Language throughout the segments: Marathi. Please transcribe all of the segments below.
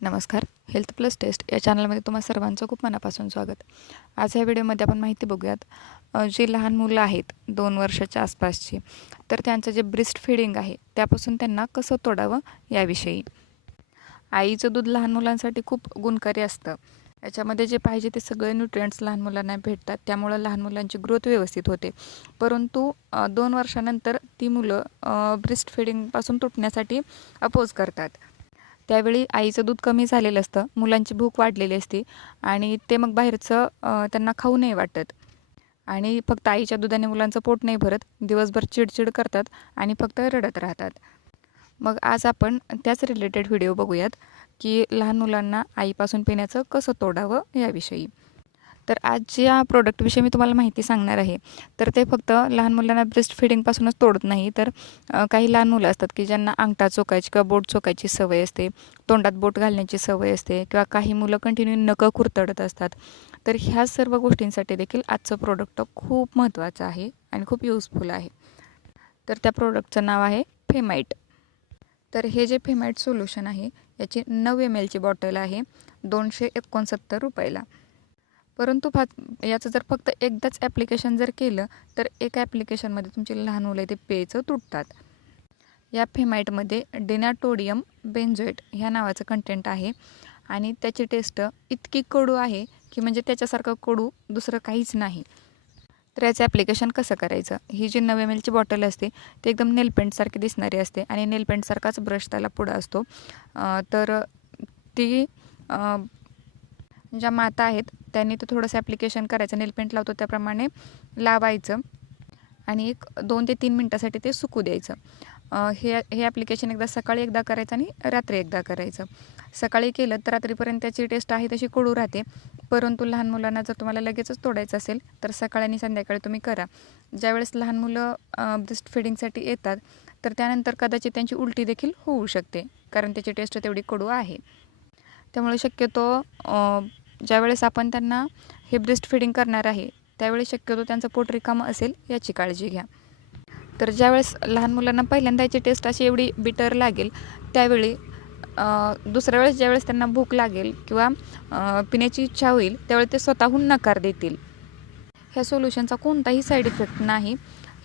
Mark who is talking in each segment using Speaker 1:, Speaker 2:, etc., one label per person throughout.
Speaker 1: नमस्कार. हेल्थ प्लस टेस्ट या चॅनलमध्ये तुम्हा सर्वांचं खूप मनापासून स्वागत. आज ह्या व्हिडिओमध्ये आपण माहिती बघूयात जी लहान मुलं आहेत दोन वर्षाच्या आसपासची तर त्यांचं जे ब्रिस्ट फिडिंग आहे त्यापासून त्यांना कसं तोडावं याविषयी. आईचं दूध लहान मुलांसाठी खूप गुणकारी असतं याच्यामध्ये जे पाहिजे ते सगळे न्यूट्रियंट्स लहान मुलांना भेटतात त्यामुळं लहान मुलांची ग्रोथ व्यवस्थित होते. परंतु दोन वर्षानंतर ती मुलं ब्रिस्ट फिडिंगपासून तुटण्यासाठी अपोज करतात. त्यावेळी आईचं दूध कमी झालेलं असतं मुलांची भूक वाढलेली असते आणि ते मग बाहेरचं त्यांना खाऊ नाही वाटत. आणि फक्त आईच्या दुधाने मुलांचं पोट नाही भरत दिवसभर चिडचिड करतात आणि फक्त रडत राहतात. मग आज आपण त्याच रिलेटेड व्हिडिओ बघूयात की लहान मुलांना आईपासून पिण्याचं कसं तोडावं याविषयी. तर आज ज्या प्रोडक्टविषयी मी तुम्हाला माहिती सांगणार आहे. तर ते फक्त लहान मुलांना ब्रेस्ट फिडिंगपासूनच तोडत नाही तर काही लहान मुलं असतात की ज्यांना अंगठा चोकायची किंवा बोट चोकायची सवय असते तोंडात बोट घालण्याची सवय असते किंवा काही मुलं कंटिन्यू नकं कुरतडत असतात. तर ह्या सर्व गोष्टींसाठी देखील आजचं प्रोडक्ट खूप महत्त्वाचं आहे आणि खूप यूजफुल आहे. तर त्या प्रोडक्टचं नाव आहे फेमाईट तर हे जे फेमाईट सोल्युशन आहे याची नऊ एम एलची बॉटल आहे दोनशे एकोणसत्तर रुपयाला. परंतु फात याचं जर फक्त एकदाच ॲप्लिकेशन जर केलं तर एका ॲप्लिकेशनमध्ये तुमची लहान मुलं ते पेचं तुटतात. या फेमाईटमध्ये डिनाटोडियम बेन्झोएट ह्या नावाचं कंटेंट आहे. आणि त्याची टेस्ट इतकी कडू आहे की म्हणजे त्याच्यासारखं कडू दुसरं काहीच नाही. तर याचं ॲप्लिकेशन कसं करायचं? ही जी नऊ एम एलची बॉटल असते ती एकदम नेलपेंटसारखी दिसणारी असते आणि नेलपेंटसारखाच ब्रश त्याला पुढं असतो. तर ती ज्या माता आहेत त्यांनी तो थोडंसं ॲप्लिकेशन करायचं नेलपेंट लावतो त्याप्रमाणे लावायचं. आणि एक दोन ते तीन मिनटासाठी ते सुकू द्यायचं. हे हे ॲप्लिकेशन एकदा सकाळी एकदा करायचं आणि रात्री एकदा करायचं. सकाळी केलं तर रात्रीपर्यंत त्याची टेस्ट आहे तशी कडू राहते. परंतु लहान मुलांना जर तुम्हाला लगेचच तोडायचं असेल तर सकाळी आणि संध्याकाळी तुम्ही करा. ज्यावेळेस लहान मुलं ब्रेस्ट फिडिंगसाठी येतात तर त्यानंतर कदाचित त्यांची उलटी देखील होऊ शकते कारण त्याची टेस्ट तेवढी कडू आहे. त्यामुळे शक्यतो ज्यावेळेस आपण त्यांना हे ब्रेस्ट फिडिंग करणार आहे त्यावेळेस शक्यतो त्यांचं पोट रिकामं असेल याची काळजी घ्या. तर ज्यावेळेस लहान मुलांना पहिल्यांदा याची टेस्ट अशी एवढी बिटर लागेल त्यावेळी दुसऱ्या वेळेस ज्यावेळेस त्यांना भूक लागेल किंवा पिण्याची इच्छा होईल त्यावेळी ते स्वतःहून नकार देतील. ह्या सोल्युशनचा कोणताही साईड इफेक्ट नाही.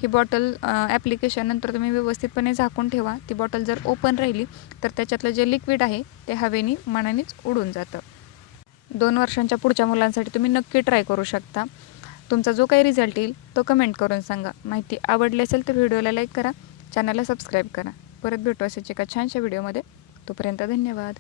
Speaker 1: ही बॉटल ॲप्लिकेशननंतर तुम्ही व्यवस्थितपणे झाकून ठेवा. ती बॉटल जर ओपन राहिली तर त्याच्यातलं जे लिक्विड आहे ते हवेनी मनानेच उडून जातं. दोन वर्षांच्या पुढच्या मुलांसाठी तुम्ही नक्की ट्राय करू शकता. तुमचा जो काही रिझल्ट येईल तो कमेंट करून सांगा. माहिती आवडली असेल तर व्हिडिओला लाईक करा. चॅनलला सबस्क्राईब करा. परत भेटू असायची एका छानशा व्हिडिओमध्ये तोपर्यंत धन्यवाद.